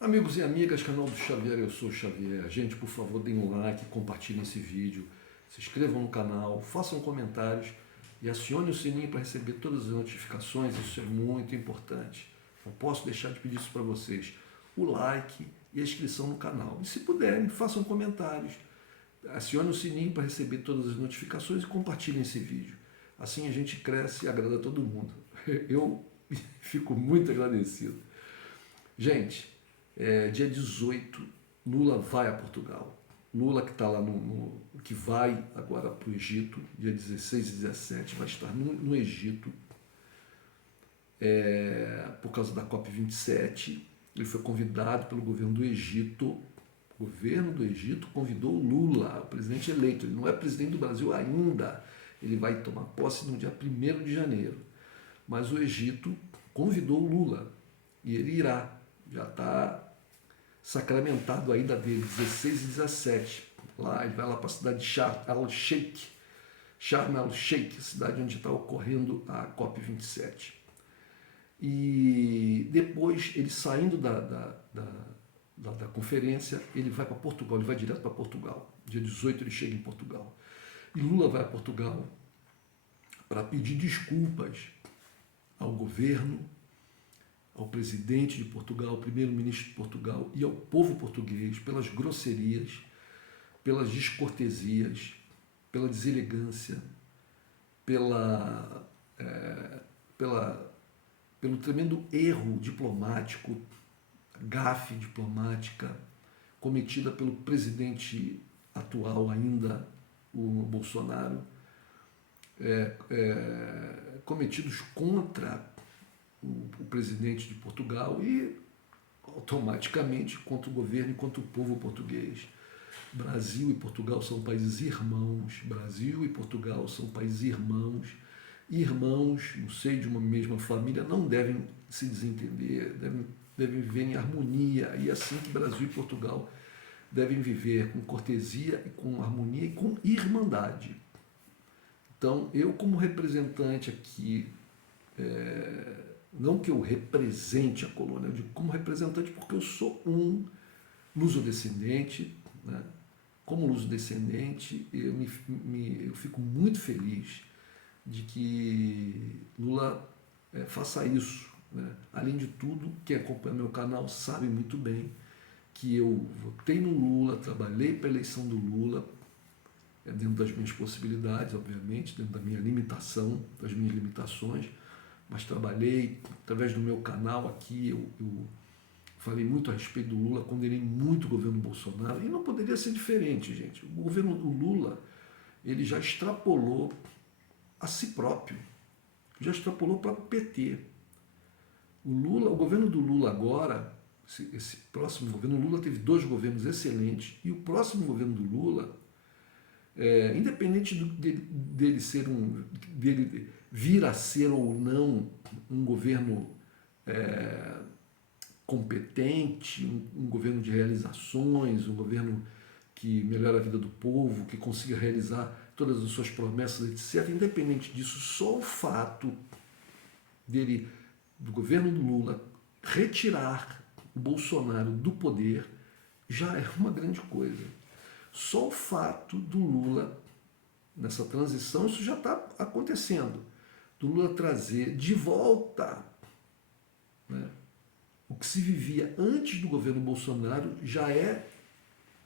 Amigos e amigas, canal do Xavier, eu sou o Xavier. Gente, por favor, deem um like, compartilhem esse vídeo, se inscrevam no canal, façam comentários e acione o sininho para receber todas as notificações, isso é muito importante. Não posso deixar de pedir isso para vocês. O like e a inscrição no canal. E se puderem, façam comentários, acione o sininho para receber todas as notificações e compartilhem esse vídeo. Assim a gente cresce e agrada a todo mundo. Eu fico muito agradecido. Gente, dia 18, Lula vai a Portugal. Lula que está lá que vai agora para o Egito, dia 16 e 17, vai estar no Egito, por causa da COP27. Ele foi convidado pelo governo do Egito. O governo do Egito convidou o Lula, o presidente eleito. Ele não é presidente do Brasil ainda. Ele vai tomar posse no dia 1º de janeiro. Mas o Egito convidou o Lula e ele irá. Já está sacramentado a ida dele, 16 e 17. Lá, ele vai lá para a cidade de Sharm el-Sheikh, cidade onde está ocorrendo a COP27. E depois, ele saindo da conferência, ele vai para Portugal, ele vai direto para Portugal. Dia 18 ele chega em Portugal. E Lula vai a Portugal para pedir desculpas ao governo, ao presidente de Portugal, ao primeiro-ministro de Portugal e ao povo português pelas grosserias, pelas descortesias, pela deselegância, pelo tremendo erro diplomático, gafe diplomática cometida pelo presidente atual ainda, o Bolsonaro, cometidos contra o presidente de Portugal e automaticamente contra o governo e contra o povo português. Brasil e Portugal são países irmãos. Brasil e Portugal são países irmãos. Irmãos, no seio de uma mesma família, não devem se desentender, devem viver em harmonia. E é assim que Brasil e Portugal devem viver, com cortesia, com harmonia e com irmandade. Então, eu como representante aqui, não que eu represente a colônia, eu digo como representante porque eu sou um lusodescendente, né? Como lusodescendente, eu fico muito feliz de que Lula faça isso, né? Além de tudo, quem acompanha meu canal sabe muito bem que eu votei no Lula, trabalhei para a eleição do Lula, dentro das minhas possibilidades, obviamente, dentro da minha limitação, das minhas limitações, mas trabalhei através do meu canal aqui, eu falei muito a respeito do Lula, condenei muito o governo Bolsonaro, e não poderia ser diferente, gente. O governo do Lula, ele já extrapolou a si próprio, já extrapolou para o PT. O governo do Lula agora, esse próximo governo, o Lula teve 2 governos excelentes, e o próximo governo do Lula, independente dele vir a ser ou não um governo competente, um governo de realizações, um governo que melhora a vida do povo, que consiga realizar todas as suas promessas, etc. Independente disso, só o fato do governo do Lula, retirar o Bolsonaro do poder já é uma grande coisa. Só o fato do Lula, nessa transição, isso já está acontecendo, do Lula trazer de volta, né, o que se vivia antes do governo Bolsonaro, já é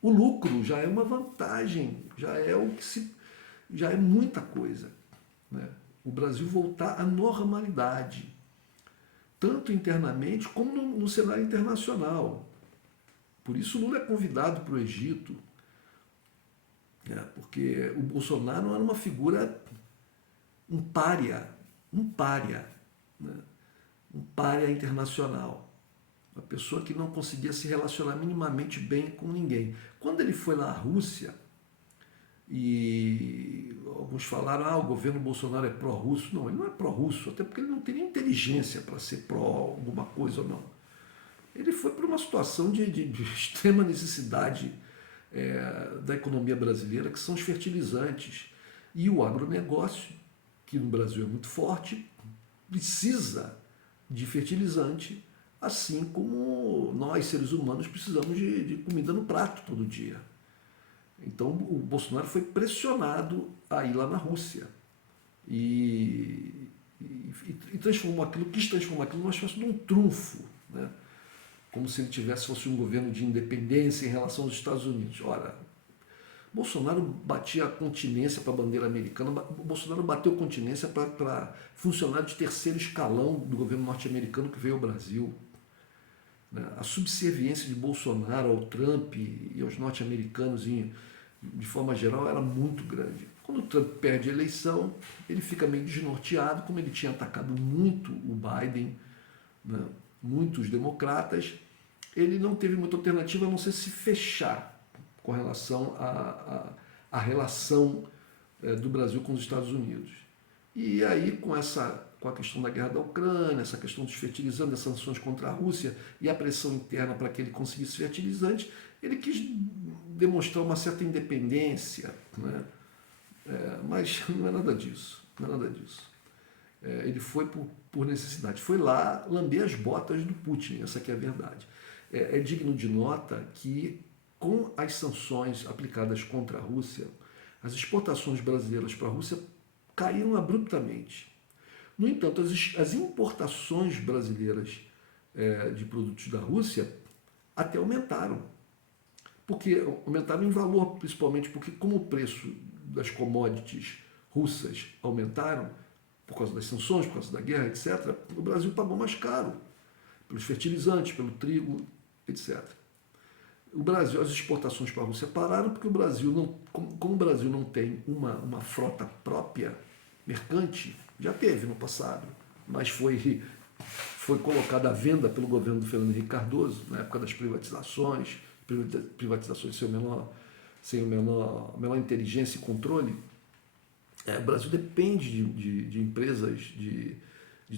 o lucro, já é uma vantagem, já é muita coisa, né? O Brasil voltar à normalidade, tanto internamente como no cenário internacional. Por isso Lula é convidado para o Egito, porque o Bolsonaro era uma figura, um pária, né? Um pária internacional, uma pessoa que não conseguia se relacionar minimamente bem com ninguém. Quando ele foi lá à Rússia, e alguns falaram, o governo Bolsonaro é pró-russo. Não, ele não é pró-russo, até porque ele não teria inteligência para ser pró alguma coisa ou não. Ele foi para uma situação de extrema necessidade da economia brasileira, que são os fertilizantes. E o agronegócio, que no Brasil é muito forte, precisa de fertilizante assim como nós, seres humanos, precisamos de comida no prato todo dia. Então o Bolsonaro foi pressionado a ir lá na Rússia e transformou aquilo, quis transformar aquilo numa espécie de um trunfo, né? Como se ele fosse um governo de independência em relação aos Estados Unidos. Ora, Bolsonaro batia a continência para a bandeira americana, Bolsonaro bateu continência para funcionário de terceiro escalão do governo norte-americano que veio ao Brasil. A subserviência de Bolsonaro ao Trump e aos norte-americanos de forma geral era muito grande. Quando o Trump perde a eleição, ele fica meio desnorteado, como ele tinha atacado muito o Biden, né, muitos democratas, ele não teve muita alternativa a não ser se fechar com relação à relação do Brasil com os Estados Unidos. E aí, com a questão da guerra da Ucrânia, essa questão dos fertilizantes, das sanções contra a Rússia e a pressão interna para que ele conseguisse fertilizantes, ele quis demonstrar uma certa independência, né? Mas não é nada disso, não é nada disso. Ele foi por necessidade, foi lá lamber as botas do Putin, essa que é a verdade. É digno de nota que, com as sanções aplicadas contra a Rússia, as exportações brasileiras para a Rússia caíram abruptamente. No entanto, as importações brasileiras de produtos da Rússia até aumentaram. Porque aumentaram em valor, principalmente porque, como o preço das commodities russas aumentaram, por causa das sanções, por causa da guerra, etc., o Brasil pagou mais caro pelos fertilizantes, pelo trigo, etc. O Brasil, as exportações para a Rússia pararam porque o Brasil não, como o Brasil não tem uma frota própria mercante, já teve no passado, mas foi colocada à venda pelo governo do Fernando Henrique Cardoso, na época das privatizações sem a menor inteligência e controle. O Brasil depende de empresas de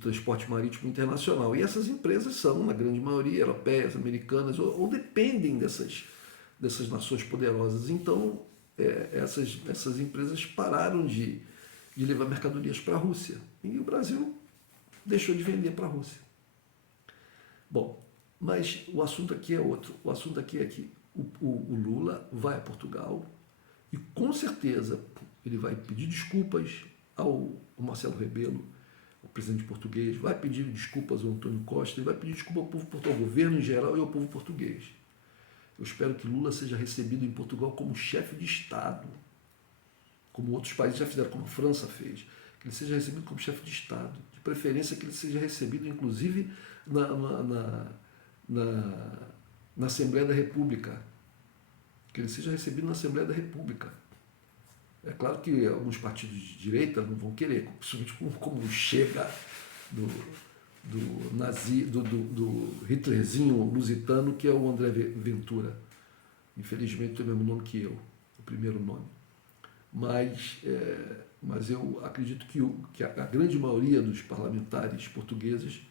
transporte marítimo internacional. E essas empresas são, na grande maioria, europeias, americanas, ou dependem dessas nações poderosas. Então, essas empresas pararam de levar mercadorias para a Rússia. E o Brasil deixou de vender para a Rússia. Bom, mas o assunto aqui é outro. O assunto aqui é que o Lula vai a Portugal e, com certeza, ele vai pedir desculpas ao Marcelo Rebelo, o presidente português, vai pedir desculpas ao Antônio Costa e vai pedir desculpa ao povo português, ao governo em geral e ao povo português. Eu espero que Lula seja recebido em Portugal como chefe de Estado, como outros países já fizeram, como a França fez, que ele seja recebido como chefe de Estado, de preferência que ele seja recebido, inclusive, na Assembleia da República, que ele seja recebido na Assembleia da República. É claro que alguns partidos de direita não vão querer, principalmente como o Chega do Hitlerzinho lusitano, que é o André Ventura. Infelizmente tem o mesmo nome que eu, o primeiro nome. Mas eu acredito que a grande maioria dos parlamentares portugueses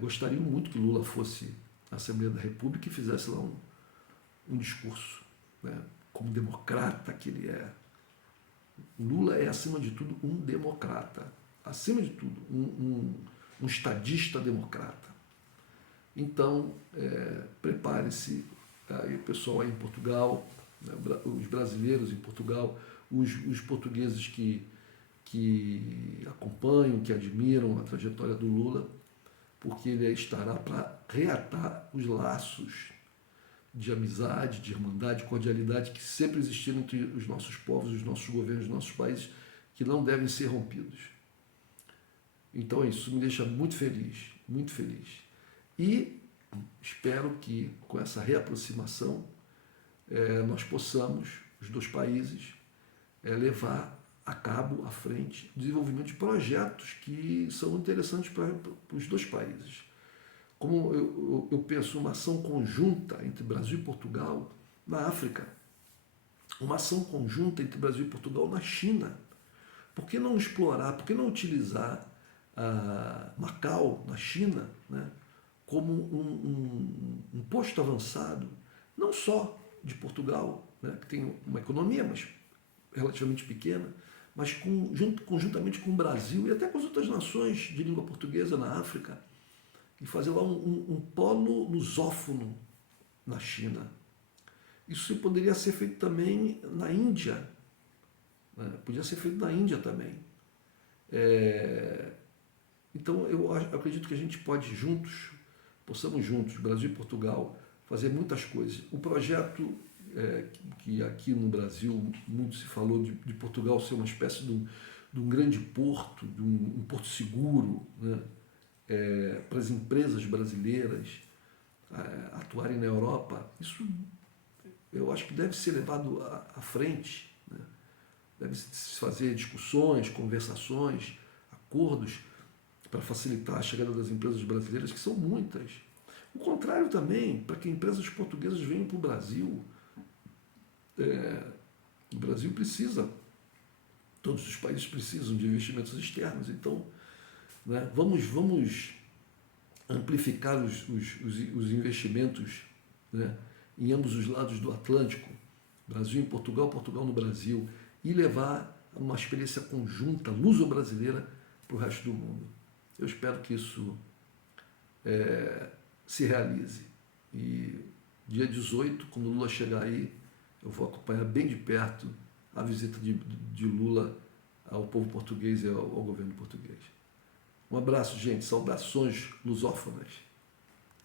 gostariam muito que Lula fosse à Assembleia da República e fizesse lá um discurso, né, como democrata que ele é. Lula é, acima de tudo, um democrata. Acima de tudo, um estadista democrata. Então, prepare-se, aí, o pessoal aí em Portugal, né, os brasileiros em Portugal, os portugueses que acompanham, que admiram a trajetória do Lula, porque ele estará para reatar os laços de amizade, de irmandade, de cordialidade que sempre existiram entre os nossos povos, os nossos governos, os nossos países, que não devem ser rompidos. Então isso me deixa muito feliz, muito feliz. E espero que com essa reaproximação nós possamos, os dois países, levar a cabo, à frente, o desenvolvimento de projetos que são interessantes para os dois países. Como eu penso uma ação conjunta entre Brasil e Portugal na África, uma ação conjunta entre Brasil e Portugal na China. Por que não explorar, por que não utilizar Macau, na China, né, como um posto avançado, não só de Portugal, né, que tem uma economia mas relativamente pequena, mas conjuntamente com o Brasil e até com as outras nações de língua portuguesa na África, e fazer lá um polo lusófono na China. Isso poderia ser feito também na Índia, né? Podia ser feito na Índia também. Então eu acredito que a gente pode juntos, possamos juntos, Brasil e Portugal, fazer muitas coisas. O projeto que aqui no Brasil muito se falou de Portugal ser uma espécie de um grande porto, de um porto seguro, né? Para as empresas brasileiras atuarem na Europa, isso eu acho que deve ser levado à frente, né? Deve se fazer discussões, conversações, acordos para facilitar a chegada das empresas brasileiras, que são muitas. O contrário também, para que empresas portuguesas venham para o Brasil. O Brasil precisa, todos os países precisam de investimentos externos, então, né, vamos amplificar os investimentos, né, em ambos os lados do Atlântico, Brasil em Portugal, Portugal no Brasil, e levar uma experiência conjunta luso-brasileira para o resto do mundo. Eu espero que isso se realize. E dia 18, quando Lula chegar aí, eu vou acompanhar bem de perto a visita de Lula ao povo português e ao governo português. Um abraço, gente. Saudações lusófonas.